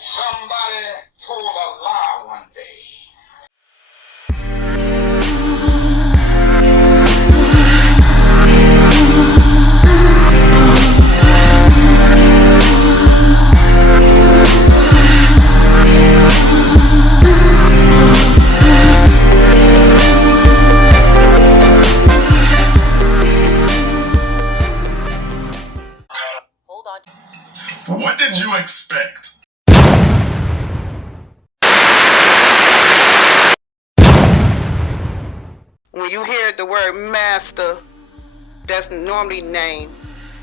Somebody told a lie one day. Hold on. What did you expect? When you hear the word master, that's normally named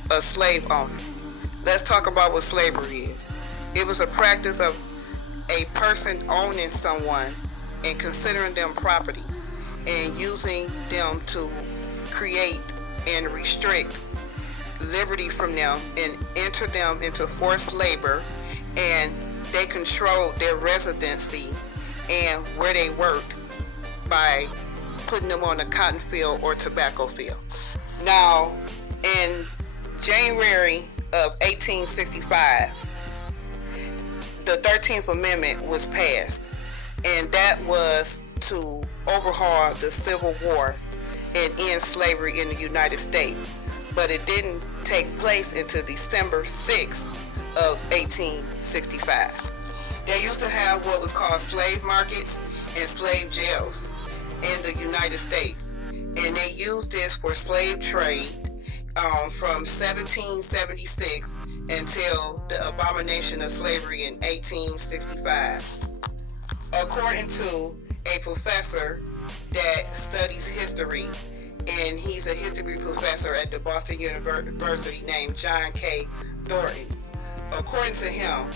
a slave owner. Let's talk about what slavery is. It was a practice of a person owning someone and considering them property and using them to create and restrict liberty from them and enter them into forced labor, and they controlled their residency and where they worked by putting them on a cotton field or tobacco field. Now, in January of 1865, the 13th Amendment was passed, and that was to overhaul the Civil War and end slavery in the United States. But it didn't take place until December 6th of 1865. They used to have what was called slave markets and slave jails in the United States, and they used this for slave trade from 1776 until the abomination of slavery in 1865. According to a professor that studies history, and he's a history professor at the Boston University named John K. Thornton. According to him,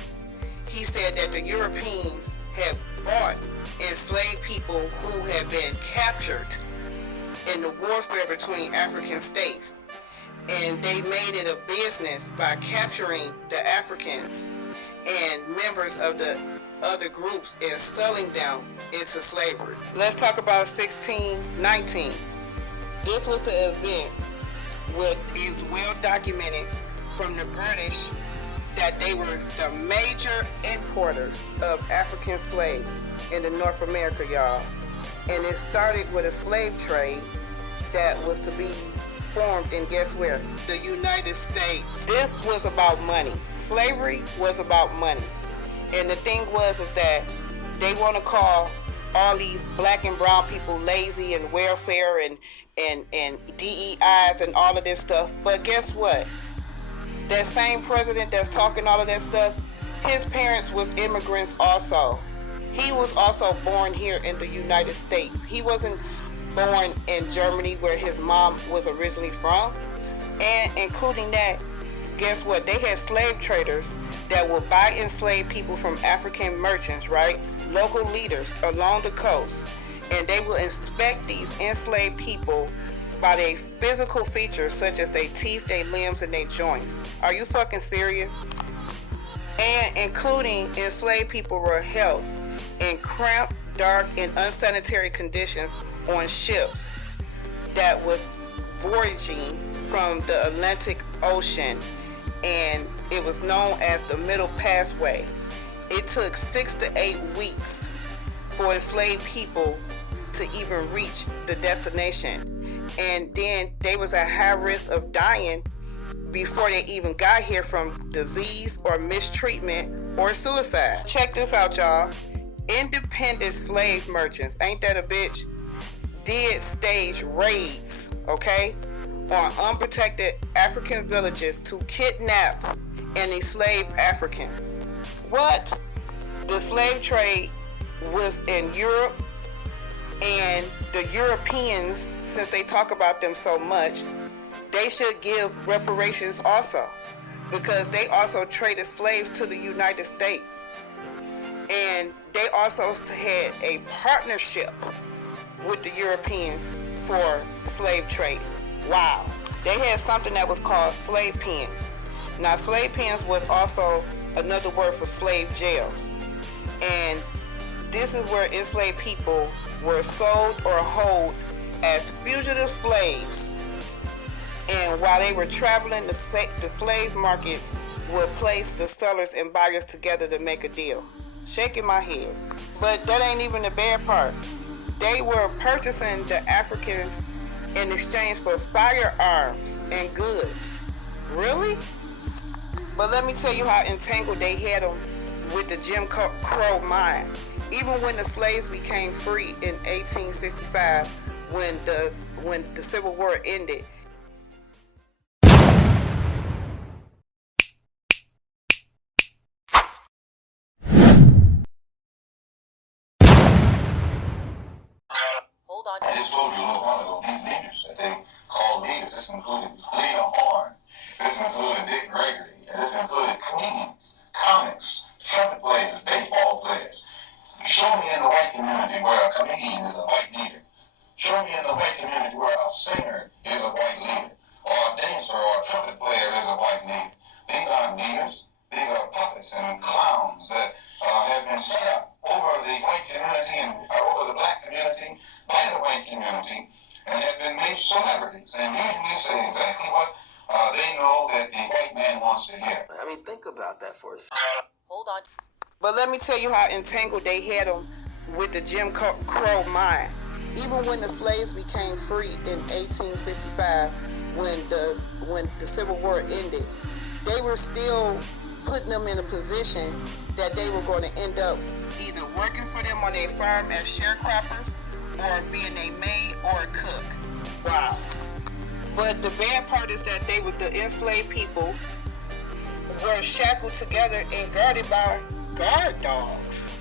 he said that the Europeans had bought enslaved people who had been captured in the warfare between African states, and they made it a business by capturing the Africans and members of the other groups and selling them into slavery. Let's talk about 1619. This was the event what is well documented from the British that they were the major importers of African slaves in the North America, y'all. And it started with a slave trade that was to be formed in, guess where? The United States. This was about money. Slavery was about money. And the thing was is that they want to call all these black and brown people lazy and welfare and DEIs and all of this stuff. But guess what? That same president that's talking all of that stuff, his parents was immigrants also. He was also born here in the United States. He wasn't born in Germany where his mom was originally from. And including that, guess what? They had slave traders that would buy enslaved people from African merchants, right? Local leaders along the coast. And they will inspect these enslaved people by their physical features such as their teeth, their limbs, and their joints. Are you fucking serious? And including enslaved people were held in cramped, dark, and unsanitary conditions on ships that was voyaging from the Atlantic Ocean, and it was known as the Middle Passway. It took 6 to 8 weeks for enslaved people to even reach the destination, and then they was at high risk of dying before they even got here from disease or mistreatment or suicide. Check this out, y'all. Independent slave merchants, ain't that a bitch, did stage raids, okay, on unprotected African villages to kidnap and enslave Africans. What? The slave trade was in Europe, and the Europeans, since they talk about them so much, they should give reparations also, because they also traded slaves to the United States. And they also had a partnership with the Europeans for slave trade. Wow. They had something that was called slave pens. Now, slave pens was also another word for slave jails. And this is where enslaved people were sold or held as fugitive slaves. And while they were traveling the slave markets would place the sellers and buyers together to make a deal. Shaking my head. But that ain't even the bad part. They were purchasing the Africans in exchange for firearms and goods. Really? But let me tell you how entangled they had them with the Jim Crow mind. Even when the slaves became free in 1865, when the Civil War ended, Hold on. I just told you a little while ago, these leaders that they call leaders, this included Lena Horne, this included Dick Gregory, and this included comedians, comics, trumpet players, baseball players. Show me in the white community where a comedian is a white leader. Show me in the white community where a singer is a white leader, or a dancer or a trumpet player is a white leader. These aren't leaders. These are puppets and clowns that have been set up over the white community and over the black community by the white community and have been made celebrities and usually say exactly what they know that the white man wants to hear. I mean, think about that for a second. Hold on. but let me tell you how entangled they had them with the Jim Crow mind. Even when the slaves became free in 1865, when the Civil War ended, they were still putting them in a position that they were going to end up either working for them on their farm as sharecroppers or being a maid or a cook. Wow. But the bad part is that they were the enslaved people were shackled together and guarded by guard dogs.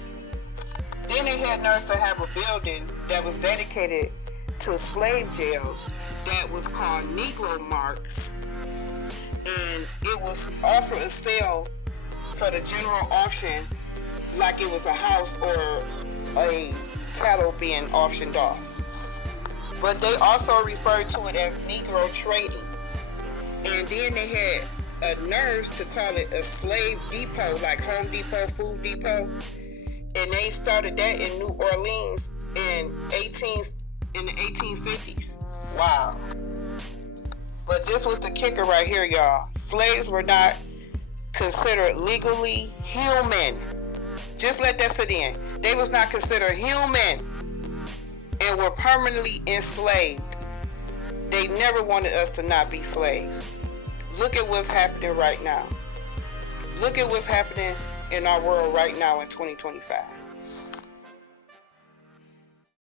Then they had nerves to have a building that was dedicated to slave jails that was called Negro Marks, and it was offered a sale for the general auction like it was a house or a cattle being auctioned off. But they also referred to it as Negro trading. And then they had a nerve to call it a slave depot, like Home Depot, Food Depot. And they started that in New Orleans in the 1850s. Wow. But this was the kicker right here, y'all. Slaves were not considered legally human. Just let that sit in. They was not considered human and were permanently enslaved. They never wanted us to not be slaves. Look at what's happening right now. Look at what's happening in our world right now in 2025.